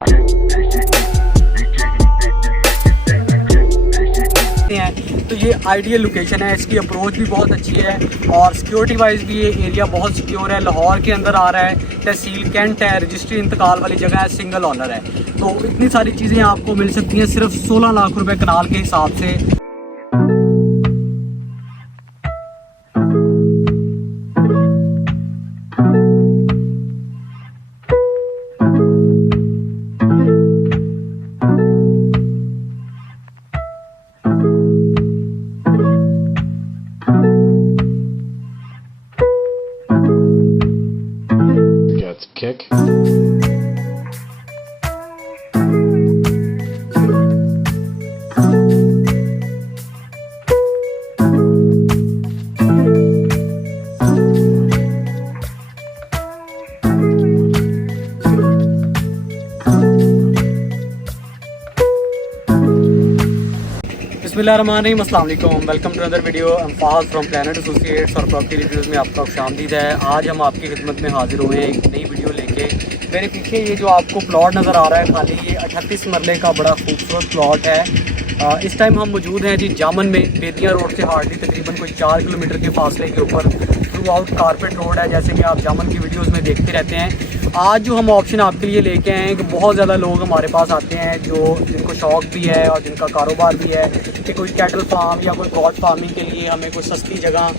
तो ये ideal location है, इसकी अप्रोच भी बहुत अच्छी है और सिक्योरिटी वाइज भी ये एरिया बहुत सिक्योर है। लाहौर के अंदर आ रहा है, तहसील कैंट है, रजिस्ट्री इंतकाल वाली जगह है, सिंगल ऑनर है। तो इतनी सारी चीज़ें आपको मिल सकती हैं सिर्फ 16 लाख रुपए कनाल के हिसाब से। Gets kick. बिस्मिल्लाहिर्रहमानिर्रहीम, अस्सलाम वालेकुम, welcome to other video. I am Faaz from Planet Associates और प्रॉपर्टी रिव्यूज़ में आपका खुशामदीद है। आज हम आपकी खिदमत में हाजिर हुए हैं एक नई वीडियो लेके। मेरे पीछे ये जो आपको प्लॉट नज़र आ रहा है खाली, ये 38 मरले का बड़ा खूबसूरत प्लॉट है। इस टाइम हम मौजूद हैं जी जामन में, बेतिया रोड से हार्डली तकरीबन कोई 4 किलोमीटर के फासले के ऊपर थ्रू आउट कारपेट रोड है, जैसे कि आप जामन की वीडियोज़ में देखते रहते हैं। आज जो हम ऑप्शन आपके लिए लेके आए हैं कि बहुत ज़्यादा लोग हमारे पास आते हैं जो जिनको शौक़ भी है और जिनका कारोबार भी है कि कोई कैटल फार्म या कोई गॉड फार्मिंग के लिए हमें कोई सस्ती जगह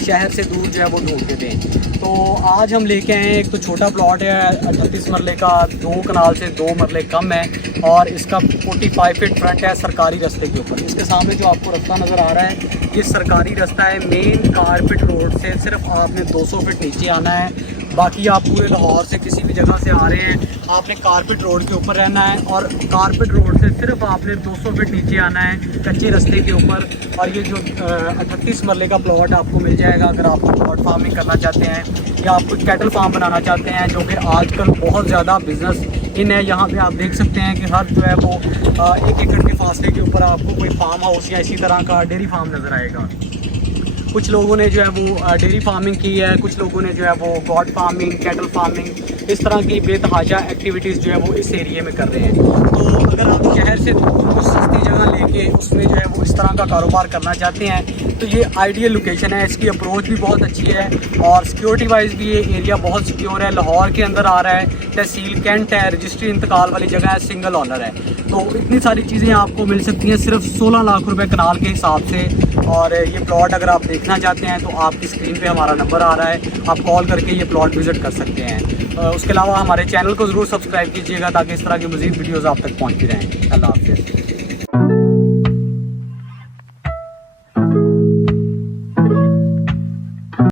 शहर से दूर जो है वो ढूंढ के दें। तो आज हम लेके आए हैं, एक तो छोटा प्लॉट है 38 मरले का, 2 कनाल से 2 मरले कम है और इसका 45 फीट फ्रंट है सरकारी रास्ते के ऊपर। इसके सामने जो आपको रास्ता नज़र आ रहा है ये सरकारी रास्ता है। मेन कारपेट रोड से सिर्फ आपने 200 फीट नीचे आना है। बाकी आप पूरे लाहौर से किसी भी जगह से आ रहे हैं, आपने कारपेट रोड के ऊपर रहना है और कारपेट रोड से सिर्फ आपने 200 फीट नीचे आना है कच्चे रास्ते के ऊपर। और ये जो 38 मरले का प्लॉट आपको मिल जाएगा अगर आप प्लॉट फार्मिंग करना चाहते हैं या आप कोई कैटल फार्म बनाना चाहते हैं, जो कि आजकल बहुत ज़्यादा बिज़नेस इन है। यहाँ पे आप देख सकते हैं कि हर जो है वो 1 एकड़ के फासले के ऊपर आपको कोई फार्म हाउस या इसी तरह का डेयरी फार्म नज़र आएगा। कुछ लोगों ने जो है वो डेयरी फार्मिंग की है, कुछ लोगों ने जो है वो गॉड फार्मिंग, कैटल फार्मिंग, इस तरह की बेतहाशा एक्टिविटीज़ जो है वो इस एरिए में कर रहे हैं। तो अगर आप शहर से कुछ सस्ती जगह लेके उसमें जो है वो इस तरह का कारोबार करना चाहते हैं तो ये आइडियल लोकेशन है। इसकी अप्रोच भी बहुत अच्छी है और सिक्योरिटी वाइज भी ये एरिया बहुत सिक्योर है। लाहौर के अंदर आ रहा है, तहसील कैंट है, रजिस्ट्री इंतकाल वाली जगह है, सिंगल ऑनर है। तो इतनी सारी चीज़ें आपको मिल सकती हैं सिर्फ 16 लाख रुपए कनाल के हिसाब से। और ये प्लॉट अगर आप देखना चाहते हैं तो आपकी स्क्रीन पे हमारा नंबर आ रहा है, आप कॉल करके ये प्लॉट विज़िट कर सकते हैं। उसके अलावा हमारे चैनल को ज़रूर सब्सक्राइब कीजिएगा ताकि इस तरह की मज़ीद वीडियोज़ आप तक पहुँचती रहें। अल्लाह हाफ़िज़।